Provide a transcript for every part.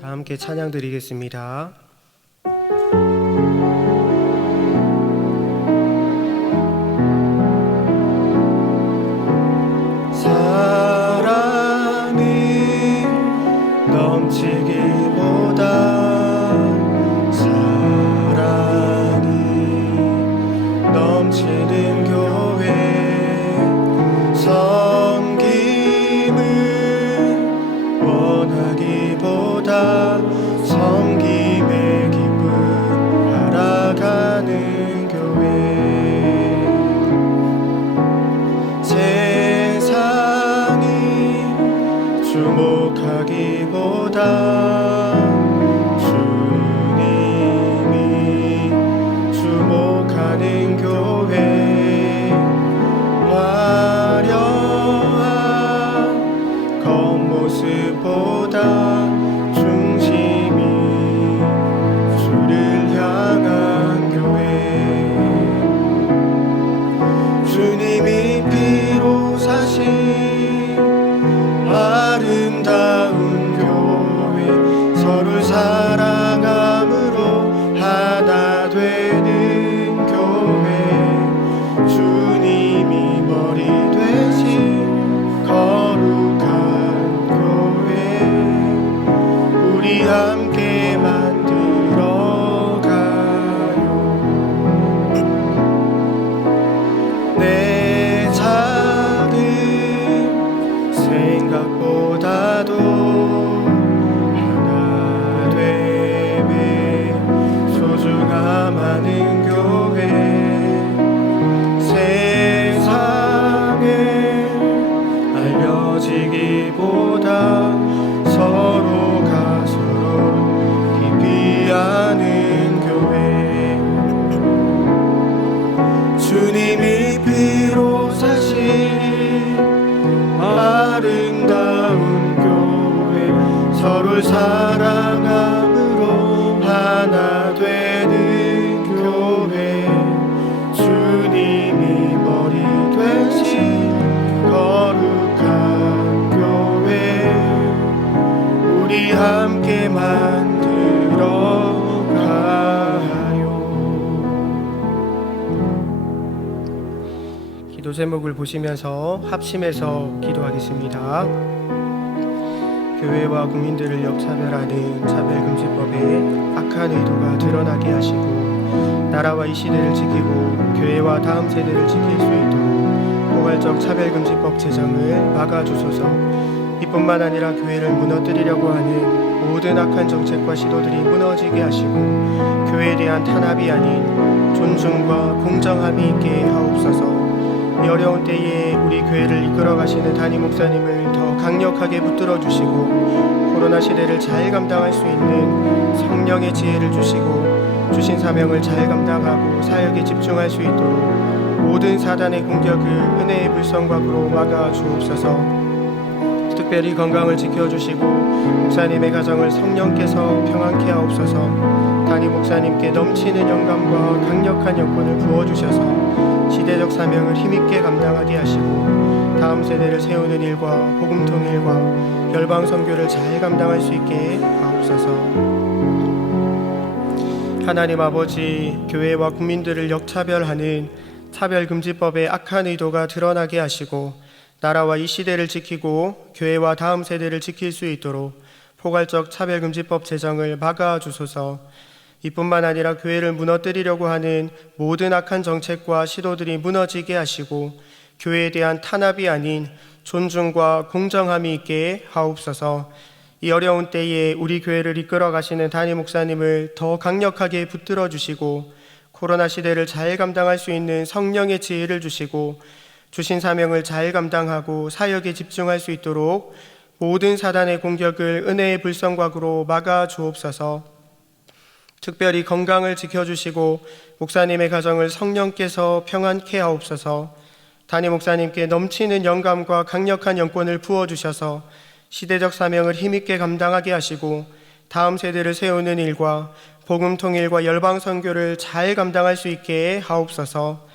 다 함께 찬양 드리겠습니다. 사랑이 넘치기보다 사랑이 넘치는 교회 섬김을 원하기보다 섬김의 기쁨 알아가는 교회 세상이 주목하기보다 주님이 주목하는 교회 화려한 겉모습보다 중심이 주를 향한 교회 주님이 피로 사신 아름다운 교회 서로를 사랑함으로 하나 되는 교회 주님이 머리 되신 거룩한 교회 우리 함께 만들어 가요. 내 작은 생각보다도 하나 되매 소중함하는 교회 세상에 알려지기보다 서로가 서로 깊이 아는 교회 주님이 피로 사신 아름다운 교회 서로를 사랑함으로 하나 되는 교회 주님이 머리 되신 거룩한 교회 우리 함께 만들어 가요. 기도 제목을 보시면서 합심해서 기도하겠습니다. 교회와 국민들을 역차별하는 차별금지법에 악한 의도가 드러나게 하시고 나라와 이 시대를 지키고 교회와 다음 세대를 지킬 수 있도록 포괄적 차별금지법 제정을 막아주소서. 이뿐만 아니라 교회를 무너뜨리려고 하는 모든 악한 정책과 시도들이 무너지게 하시고 교회에 대한 탄압이 아닌 존중과 공정함이 있게 하옵소서. 이 어려운 때에 우리 교회를 이끌어 가시는 담임 목사님을 더 강력하게 붙들어 주시고 코로나 시대를 잘 감당할 수 있는 성령의 지혜를 주시고 주신 사명을 잘 감당하고 사역에 집중할 수 있도록 모든 사단의 공격을 은혜의 불성곽으로 막아 주옵소서. 특별히 건강을 지켜주시고 목사님의 가정을 성령께서 평안케 하옵소서. 담임 목사님께 넘치는 영감과 강력한 여건을 부어주셔서 시대적 사명을 힘있게 감당하게 하시고 다음 세대를 세우는 일과 복음 통일과 열방 선교를 잘 감당할 수 있게 하옵소서. 하나님 아버지, 교회와 국민들을 역차별하는 차별금지법의 악한 의도가 드러나게 하시고 나라와 이 시대를 지키고 교회와 다음 세대를 지킬 수 있도록 포괄적 차별금지법 제정을 막아주소서. 이뿐만 아니라 교회를 무너뜨리려고 하는 모든 악한 정책과 시도들이 무너지게 하시고 교회에 대한 탄압이 아닌 존중과 공정함이 있게 하옵소서. 이 어려운 때에 우리 교회를 이끌어 가시는 담임 목사님을 더 강력하게 붙들어 주시고 코로나 시대를 잘 감당할 수 있는 성령의 지혜를 주시고 주신 사명을 잘 감당하고 사역에 집중할 수 있도록 모든 사단의 공격을 은혜의 불성곽으로 막아 주옵소서. 특별히 건강을 지켜주시고 목사님의 가정을 성령께서 평안케 하옵소서. 담임 목사님께 넘치는 영감과 강력한 영권을 부어주셔서 시대적 사명을 힘있게 감당하게 하시고 다음 세대를 세우는 일과 복음 통일과 열방 선교를 잘 감당할 수 있게 하옵소서.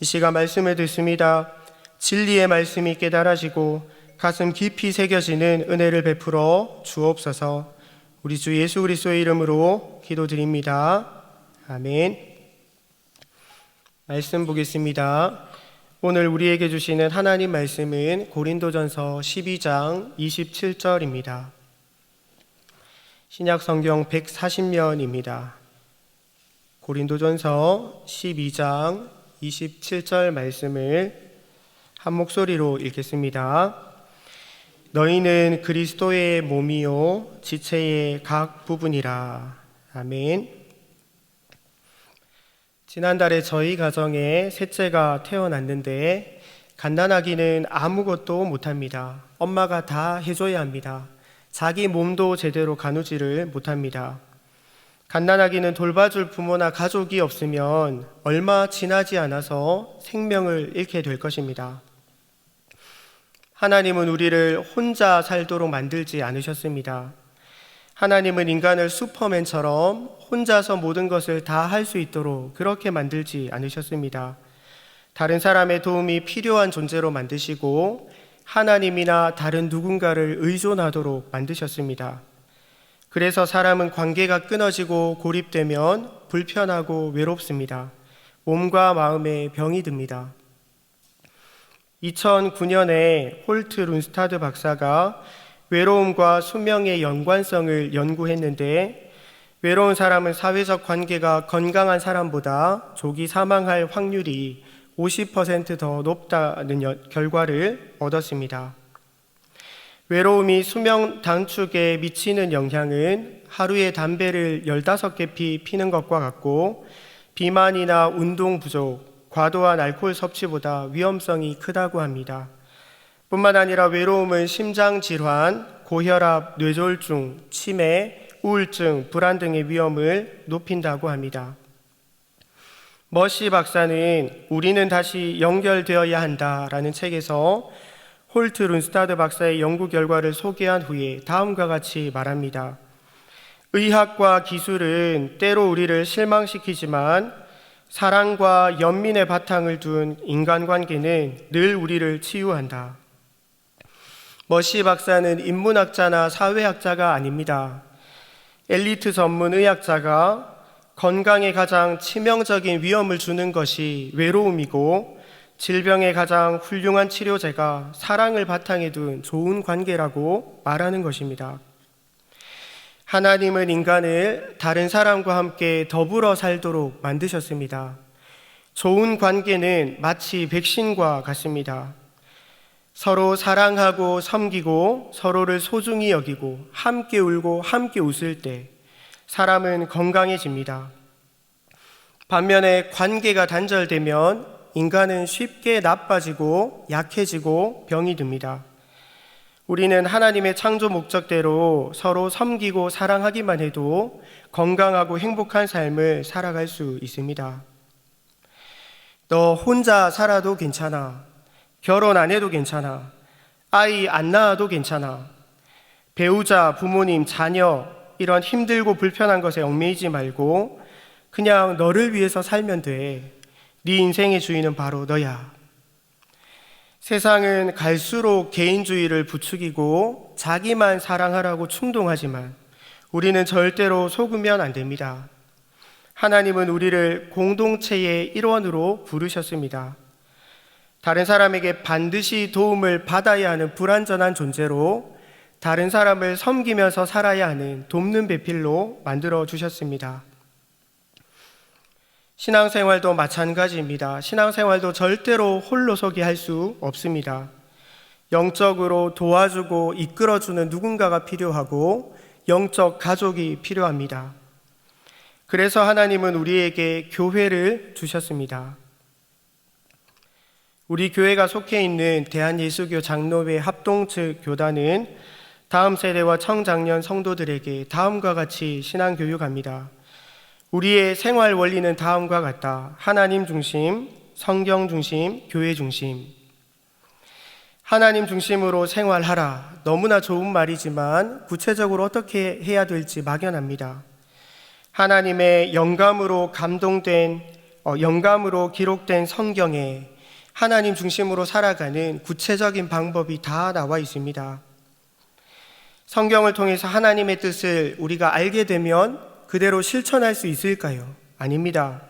이 시간 말씀을 듣습니다. 진리의 말씀이 깨달아지고 가슴 깊이 새겨지는 은혜를 베풀어 주옵소서. 우리 주 예수 그리스도의 이름으로 기도드립니다. 아멘. 말씀 보겠습니다. 오늘 우리에게 주시는 하나님 말씀은 고린도전서 12장 27절입니다. 신약 성경 140면입니다. 고린도전서 12장 27절 말씀을 한 목소리로 읽겠습니다. 너희는 그리스도의 몸이요 지체의 각 부분이라. 아멘. 지난달에 저희 가정에 셋째가 태어났는데 갓난아기는 아무것도 못합니다. 엄마가 다 해줘야 합니다. 자기 몸도 제대로 가누지를 못합니다. 갓난아기는 돌봐줄 부모나 가족이 없으면 얼마 지나지 않아서 생명을 잃게 될 것입니다. 하나님은 우리를 혼자 살도록 만들지 않으셨습니다. 하나님은 인간을 슈퍼맨처럼 혼자서 모든 것을 다 할 수 있도록 그렇게 만들지 않으셨습니다. 다른 사람의 도움이 필요한 존재로 만드시고 하나님이나 다른 누군가를 의존하도록 만드셨습니다. 그래서 사람은 관계가 끊어지고 고립되면 불편하고 외롭습니다. 몸과 마음에 병이 듭니다. 2009년에 홀트 룬스타드 박사가 외로움과 수명의 연관성을 연구했는데 외로운 사람은 사회적 관계가 건강한 사람보다 조기 사망할 확률이 50% 더 높다는 결과를 얻었습니다. 외로움이 수명 단축에 미치는 영향은 하루에 담배를 15개 피는 것과 같고 비만이나 운동 부족, 과도한 알코올 섭취보다 위험성이 크다고 합니다. 뿐만 아니라 외로움은 심장질환, 고혈압, 뇌졸중, 치매, 우울증, 불안 등의 위험을 높인다고 합니다. 머시 박사는 우리는 다시 연결되어야 한다라는 책에서 홀트 룬스타드 박사의 연구 결과를 소개한 후에 다음과 같이 말합니다. 의학과 기술은 때로 우리를 실망시키지만 사랑과 연민의 바탕을 둔 인간관계는 늘 우리를 치유한다. 머시 박사는 인문학자나 사회학자가 아닙니다. 엘리트 전문 의학자가 건강에 가장 치명적인 위험을 주는 것이 외로움이고 질병의 가장 훌륭한 치료제가 사랑을 바탕에 둔 좋은 관계라고 말하는 것입니다. 하나님은 인간을 다른 사람과 함께 더불어 살도록 만드셨습니다. 좋은 관계는 마치 백신과 같습니다. 서로 사랑하고 섬기고 서로를 소중히 여기고 함께 울고 함께 웃을 때 사람은 건강해집니다. 반면에 관계가 단절되면 인간은 쉽게 나빠지고 약해지고 병이 듭니다. 우리는 하나님의 창조 목적대로 서로 섬기고 사랑하기만 해도 건강하고 행복한 삶을 살아갈 수 있습니다. 너 혼자 살아도 괜찮아. 결혼 안 해도 괜찮아. 아이 안 낳아도 괜찮아. 배우자, 부모님, 자녀 이런 힘들고 불편한 것에 얽매이지 말고 그냥 너를 위해서 살면 돼. 네 인생의 주인은 바로 너야. 세상은 갈수록 개인주의를 부추기고 자기만 사랑하라고 충동하지만 우리는 절대로 속으면 안 됩니다. 하나님은 우리를 공동체의 일원으로 부르셨습니다. 다른 사람에게 반드시 도움을 받아야 하는 불완전한 존재로 다른 사람을 섬기면서 살아야 하는 돕는 배필로 만들어 주셨습니다. 신앙생활도 마찬가지입니다. 신앙생활도 절대로 홀로서기 할 수 없습니다. 영적으로 도와주고 이끌어주는 누군가가 필요하고 영적 가족이 필요합니다. 그래서 하나님은 우리에게 교회를 주셨습니다. 우리 교회가 속해 있는 대한예수교 장로회 합동 측 교단은 다음 세대와 청장년 성도들에게 다음과 같이 신앙교육합니다. 우리의 생활 원리는 다음과 같다. 하나님 중심, 성경 중심, 교회 중심. 하나님 중심으로 생활하라. 너무나 좋은 말이지만 구체적으로 어떻게 해야 될지 막연합니다. 하나님의 영감으로 기록된 성경에 하나님 중심으로 살아가는 구체적인 방법이 다 나와 있습니다. 성경을 통해서 하나님의 뜻을 우리가 알게 되면 그대로 실천할 수 있을까요? 아닙니다.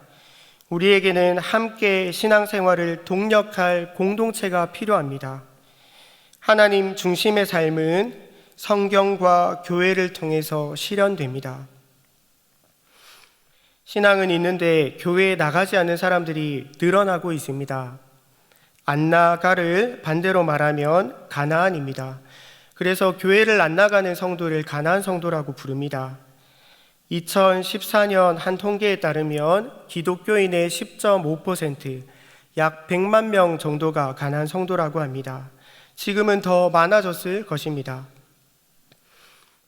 우리에게는 함께 신앙생활을 동력할 공동체가 필요합니다. 하나님 중심의 삶은 성경과 교회를 통해서 실현됩니다. 신앙은 있는데 교회에 나가지 않는 사람들이 늘어나고 있습니다. 안 나가를 반대로 말하면 가나안입니다. 그래서 교회를 안 나가는 성도를 가나안 성도라고 부릅니다. 2014년 한 통계에 따르면 기독교인의 10.5%, 약 100만 명 정도가 가나안 성도라고 합니다. 지금은 더 많아졌을 것입니다.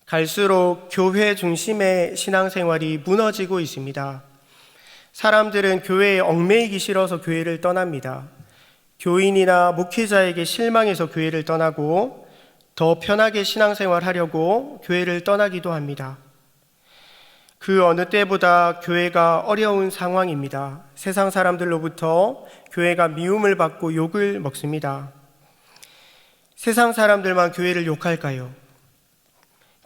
갈수록 교회 중심의 신앙생활이 무너지고 있습니다. 사람들은 교회에 얽매이기 싫어서 교회를 떠납니다. 교인이나 목회자에게 실망해서 교회를 떠나고 더 편하게 신앙생활 하려고 교회를 떠나기도 합니다. 그 어느 때보다 교회가 어려운 상황입니다. 세상 사람들로부터 교회가 미움을 받고 욕을 먹습니다. 세상 사람들만 교회를 욕할까요?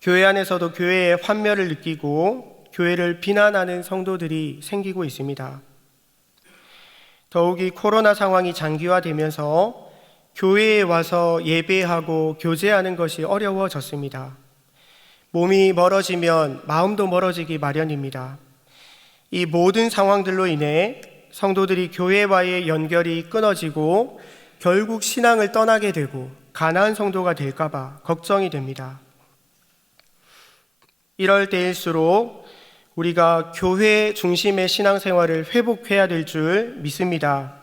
교회 안에서도 교회의 환멸을 느끼고 교회를 비난하는 성도들이 생기고 있습니다. 더욱이 코로나 상황이 장기화되면서 교회에 와서 예배하고 교제하는 것이 어려워졌습니다. 몸이 멀어지면 마음도 멀어지기 마련입니다. 이 모든 상황들로 인해 성도들이 교회와의 연결이 끊어지고 결국 신앙을 떠나게 되고 가나안 성도가 될까 봐 걱정이 됩니다. 이럴 때일수록 우리가 교회 중심의 신앙생활을 회복해야 될 줄 믿습니다.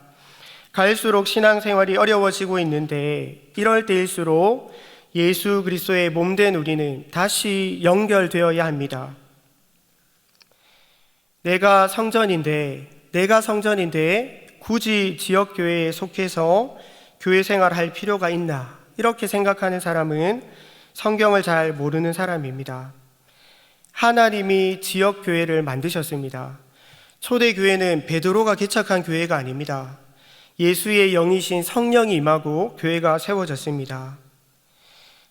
갈수록 신앙생활이 어려워지고 있는데 이럴 때일수록 예수 그리스도의 몸된 우리는 다시 연결되어야 합니다. 내가 성전인데 굳이 지역교회에 속해서 교회 생활할 필요가 있나? 이렇게 생각하는 사람은 성경을 잘 모르는 사람입니다. 하나님이 지역교회를 만드셨습니다. 초대교회는 베드로가 개척한 교회가 아닙니다. 예수의 영이신 성령이 임하고 교회가 세워졌습니다.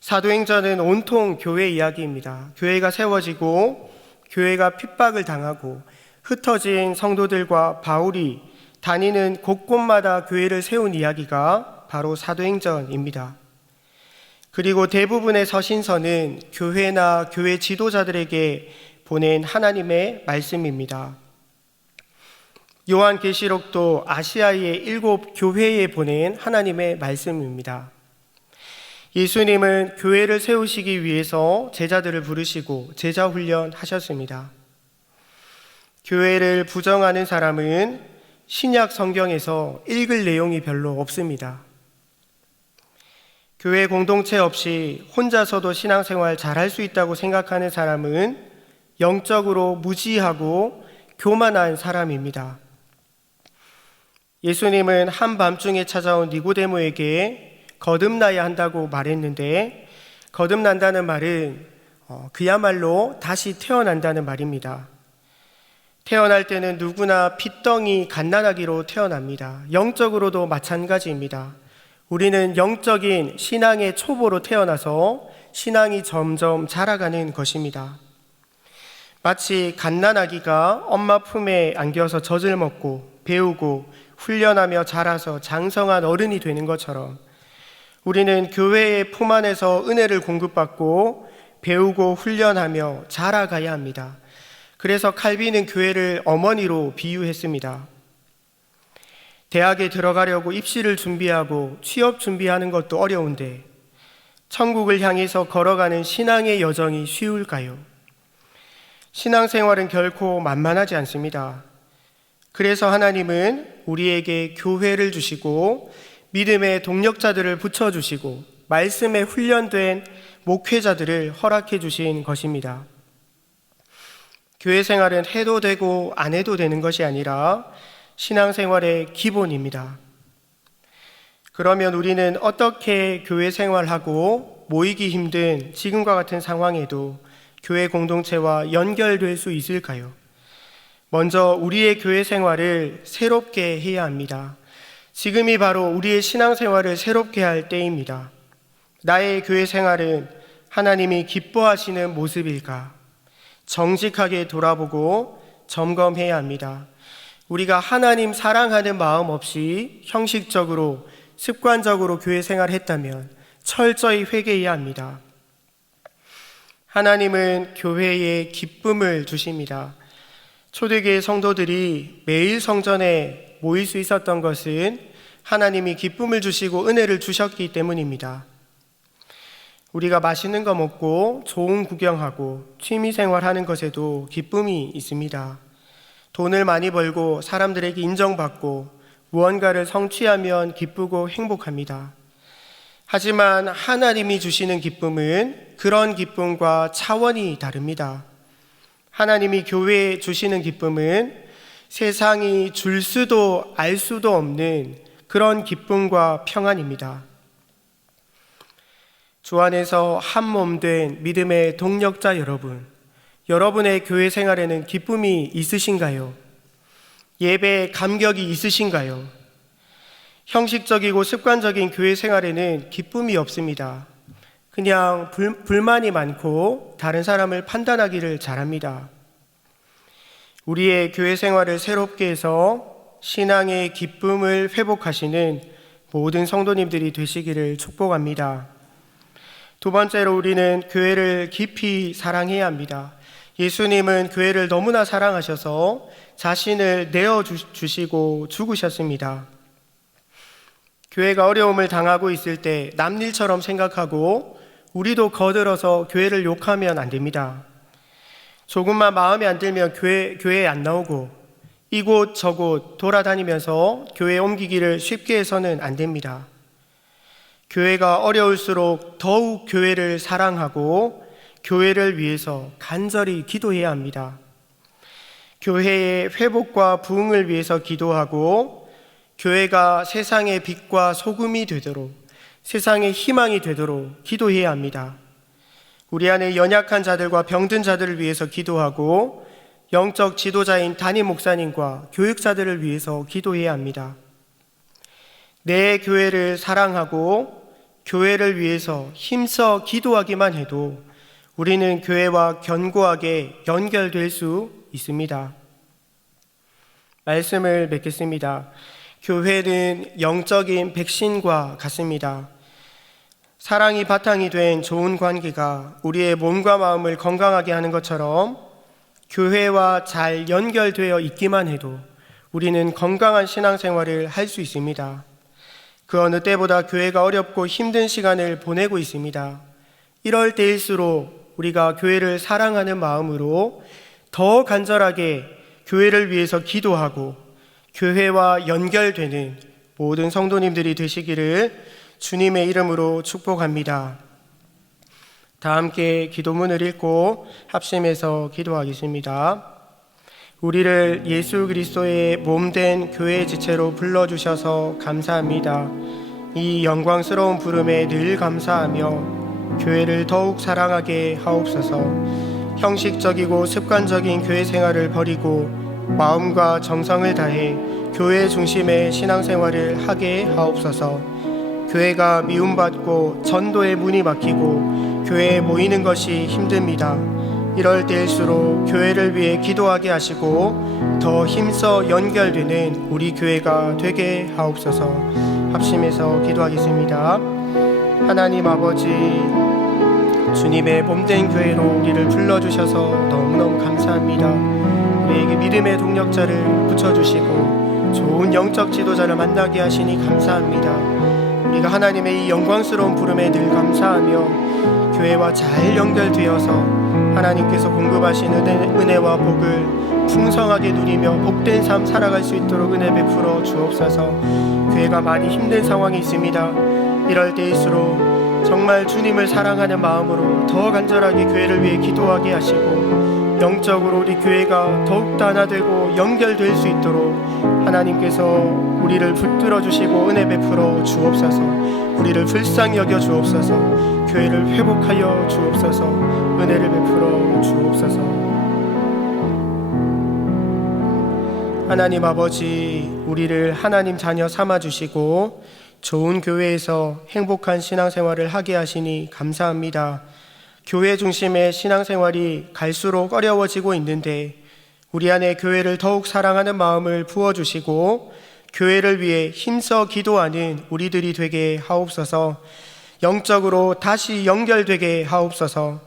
사도행전은 온통 교회 이야기입니다. 교회가 세워지고 교회가 핍박을 당하고 흩어진 성도들과 바울이 다니는 곳곳마다 교회를 세운 이야기가 바로 사도행전입니다. 그리고 대부분의 서신서는 교회나 교회 지도자들에게 보낸 하나님의 말씀입니다. 요한계시록도 아시아의 7 교회에 보낸 하나님의 말씀입니다. 예수님은 교회를 세우시기 위해서 제자들을 부르시고 제자 훈련하셨습니다. 교회를 부정하는 사람은 신약 성경에서 읽을 내용이 별로 없습니다. 교회 공동체 없이 혼자서도 신앙생활 잘할 수 있다고 생각하는 사람은 영적으로 무지하고 교만한 사람입니다. 예수님은 한밤중에 찾아온 니고데모에게 거듭나야 한다고 말했는데 거듭난다는 말은 그야말로 다시 태어난다는 말입니다. 태어날 때는 누구나 핏덩이 갓난아기로 태어납니다. 영적으로도 마찬가지입니다. 우리는 영적인 신앙의 초보로 태어나서 신앙이 점점 자라가는 것입니다. 마치 갓난아기가 엄마 품에 안겨서 젖을 먹고 배우고 훈련하며 자라서 장성한 어른이 되는 것처럼 우리는 교회의 품 안에서 은혜를 공급받고 배우고 훈련하며 자라가야 합니다. 그래서 칼빈은 교회를 어머니로 비유했습니다. 대학에 들어가려고 입시를 준비하고 취업 준비하는 것도 어려운데 천국을 향해서 걸어가는 신앙의 여정이 쉬울까요? 신앙생활은 결코 만만하지 않습니다. 그래서 하나님은 우리에게 교회를 주시고 믿음의 동력자들을 붙여주시고 말씀에 훈련된 목회자들을 허락해 주신 것입니다. 교회 생활은 해도 되고 안 해도 되는 것이 아니라 신앙생활의 기본입니다. 그러면 우리는 어떻게 교회 생활하고 모이기 힘든 지금과 같은 상황에도 교회 공동체와 연결될 수 있을까요? 먼저 우리의 교회 생활을 새롭게 해야 합니다. 지금이 바로 우리의 신앙생활을 새롭게 할 때입니다. 나의 교회 생활은 하나님이 기뻐하시는 모습일까? 정직하게 돌아보고 점검해야 합니다. 우리가 하나님 사랑하는 마음 없이 형식적으로 습관적으로 교회 생활을 했다면 철저히 회개해야 합니다. 하나님은 교회에 기쁨을 주십니다. 초대교회 성도들이 매일 성전에 모일 수 있었던 것은 하나님이 기쁨을 주시고 은혜를 주셨기 때문입니다. 우리가 맛있는 거 먹고 좋은 구경하고 취미생활하는 것에도 기쁨이 있습니다. 돈을 많이 벌고 사람들에게 인정받고 무언가를 성취하면 기쁘고 행복합니다. 하지만 하나님이 주시는 기쁨은 그런 기쁨과 차원이 다릅니다. 하나님이 교회에 주시는 기쁨은 세상이 줄 수도 알 수도 없는 그런 기쁨과 평안입니다. 주 안에서 한 몸 된 믿음의 동력자 여러분, 여러분의 교회 생활에는 기쁨이 있으신가요? 예배에 감격이 있으신가요? 형식적이고 습관적인 교회 생활에는 기쁨이 없습니다. 그냥 불만이 많고 다른 사람을 판단하기를 잘합니다. 우리의 교회 생활을 새롭게 해서 신앙의 기쁨을 회복하시는 모든 성도님들이 되시기를 축복합니다. 두 번째로 우리는 교회를 깊이 사랑해야 합니다. 예수님은 교회를 너무나 사랑하셔서 자신을 내어주시고 죽으셨습니다. 교회가 어려움을 당하고 있을 때 남일처럼 생각하고 우리도 거들어서 교회를 욕하면 안 됩니다. 조금만 마음에 안 들면 교회에 안 나오고 이곳 저곳 돌아다니면서 교회 옮기기를 쉽게 해서는 안 됩니다. 교회가 어려울수록 더욱 교회를 사랑하고 교회를 위해서 간절히 기도해야 합니다. 교회의 회복과 부흥을 위해서 기도하고 교회가 세상의 빛과 소금이 되도록 세상의 희망이 되도록 기도해야 합니다. 우리 안에 연약한 자들과 병든 자들을 위해서 기도하고 영적 지도자인 담임 목사님과 교육자들을 위해서 기도해야 합니다. 내 교회를 사랑하고 교회를 위해서 힘써 기도하기만 해도 우리는 교회와 견고하게 연결될 수 있습니다. 말씀을 맺겠습니다. 교회는 영적인 백신과 같습니다. 사랑이 바탕이 된 좋은 관계가 우리의 몸과 마음을 건강하게 하는 것처럼 교회와 잘 연결되어 있기만 해도 우리는 건강한 신앙생활을 할 수 있습니다. 그 어느 때보다 교회가 어렵고 힘든 시간을 보내고 있습니다. 이럴 때일수록 우리가 교회를 사랑하는 마음으로 더 간절하게 교회를 위해서 기도하고 교회와 연결되는 모든 성도님들이 되시기를 주님의 이름으로 축복합니다. 다 함께 기도문을 읽고 합심해서 기도하겠습니다. 우리를 예수 그리스도의 몸된 교회 지체로 불러주셔서 감사합니다. 이 영광스러운 부름에 늘 감사하며 교회를 더욱 사랑하게 하옵소서. 형식적이고 습관적인 교회 생활을 버리고 마음과 정성을 다해 교회 중심의 신앙생활을 하게 하옵소서. 교회가 미움받고 전도의 문이 막히고 교회에 모이는 것이 힘듭니다. 이럴 때일수록 교회를 위해 기도하게 하시고 더 힘써 연결되는 우리 교회가 되게 하옵소서. 합심해서 기도하겠습니다. 하나님 아버지, 주님의 몸된 교회로 우리를 불러주셔서 너무너무 감사합니다. 우리에게 믿음의 동력자를 붙여주시고 좋은 영적 지도자를 만나게 하시니 감사합니다. 우리가 하나님의 이 영광스러운 부름에 늘 감사하며 교회와 잘 연결되어서 하나님께서 공급하신 은혜와 복을 풍성하게 누리며 복된 삶 살아갈 수 있도록 은혜 베풀어 주옵소서. 교회가 많이 힘든 상황이 있습니다. 이럴 때일수록 정말 주님을 사랑하는 마음으로 더 간절하게 교회를 위해 기도하게 하시고 영적으로 우리 교회가 더욱더 하나 되고 연결될 수 있도록 하나님께서 우리를 붙들어 주시고 은혜 베풀어 주옵소서. 우리를 불쌍히 여겨 주옵소서. 교회를 회복하여 주옵소서. 은혜를 베풀어 주옵소서. 하나님 아버지, 우리를 하나님 자녀 삼아 주시고 좋은 교회에서 행복한 신앙생활을 하게 하시니 감사합니다. 교회 중심의 신앙생활이 갈수록 어려워지고 있는데 우리 안에 교회를 더욱 사랑하는 마음을 부어주시고 교회를 위해 힘써 기도하는 우리들이 되게 하옵소서. 영적으로 다시 연결되게 하옵소서.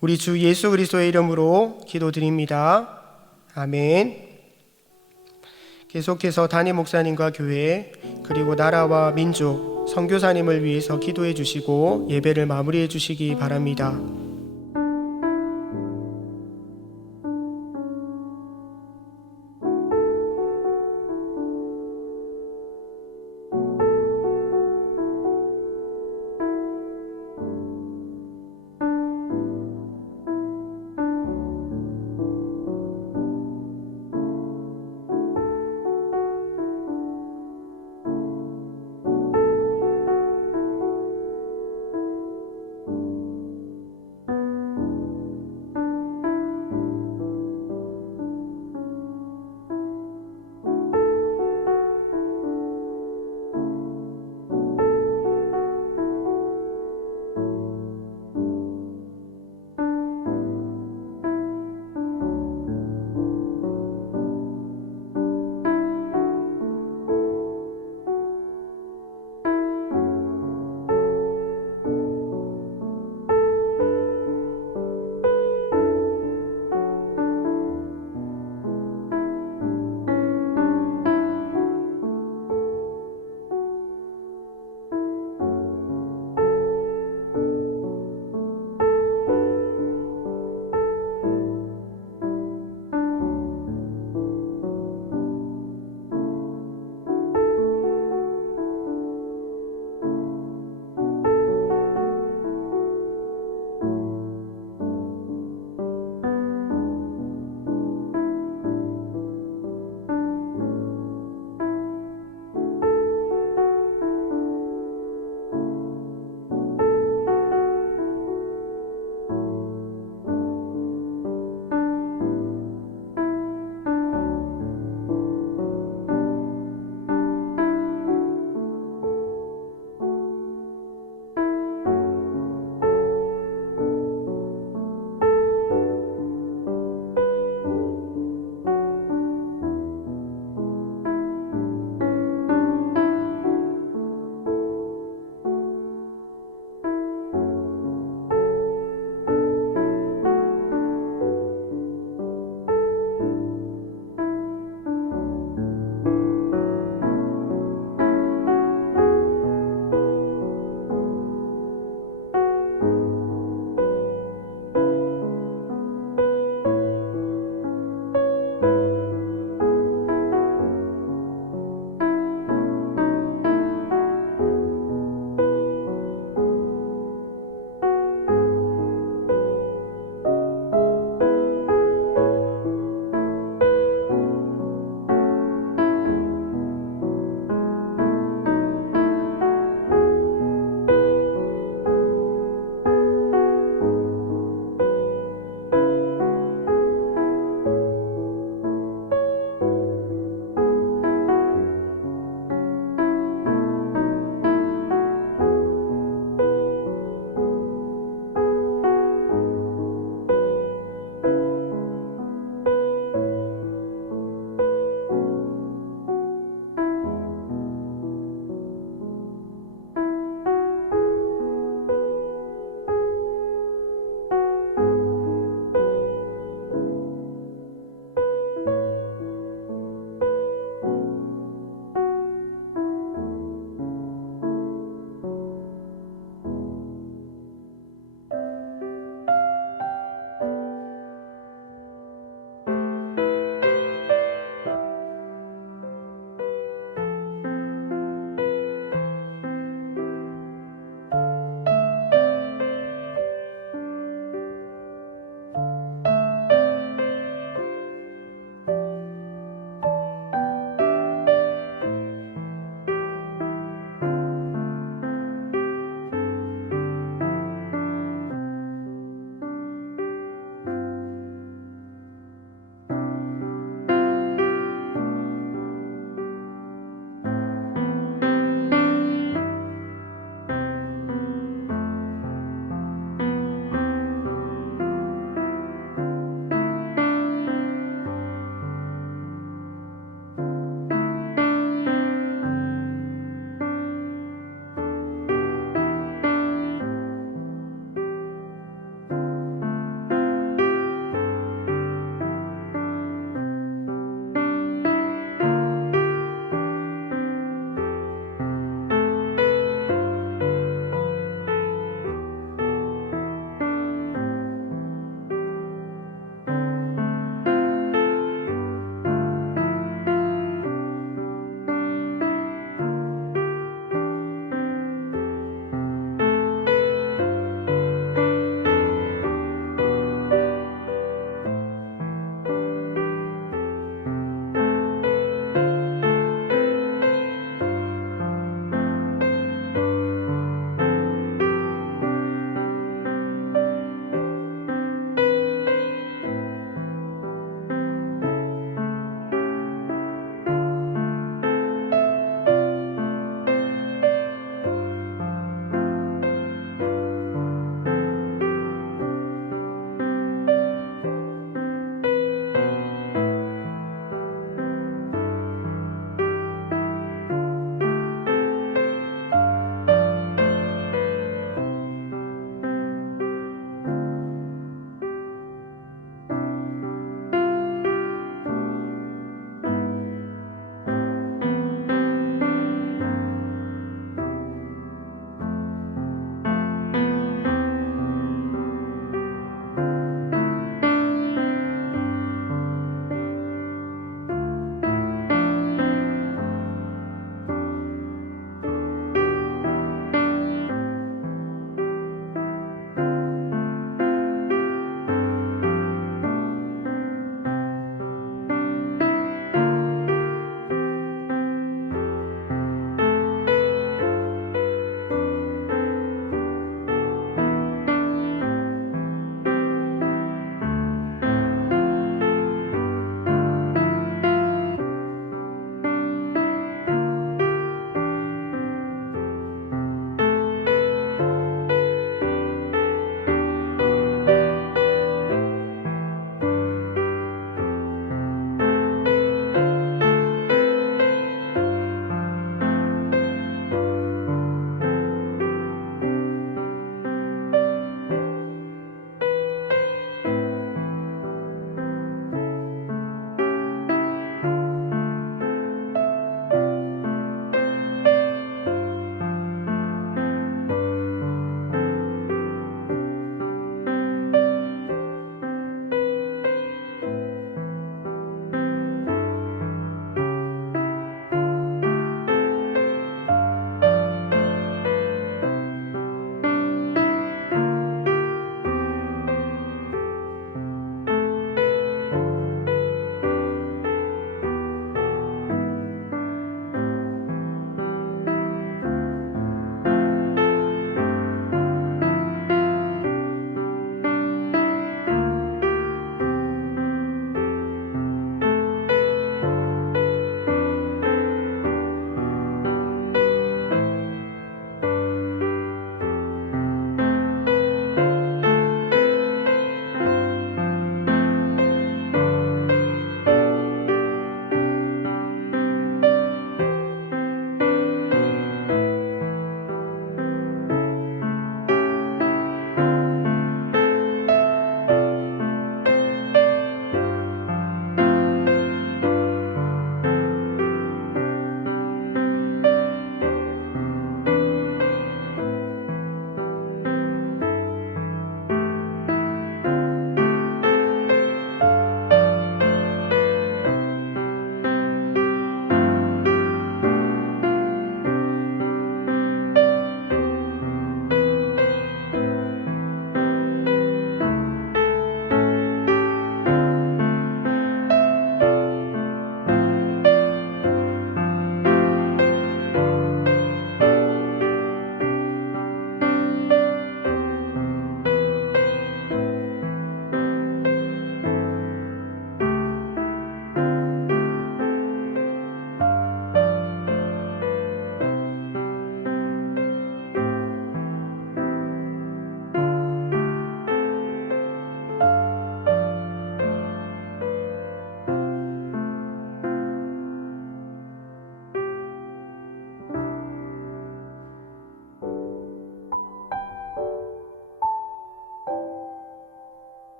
우리 주 예수 그리스도의 이름으로 기도드립니다. 아멘. 계속해서 담임 목사님과 교회 그리고 나라와 민족 선교사님을 위해서 기도해 주시고 예배를 마무리해 주시기 바랍니다.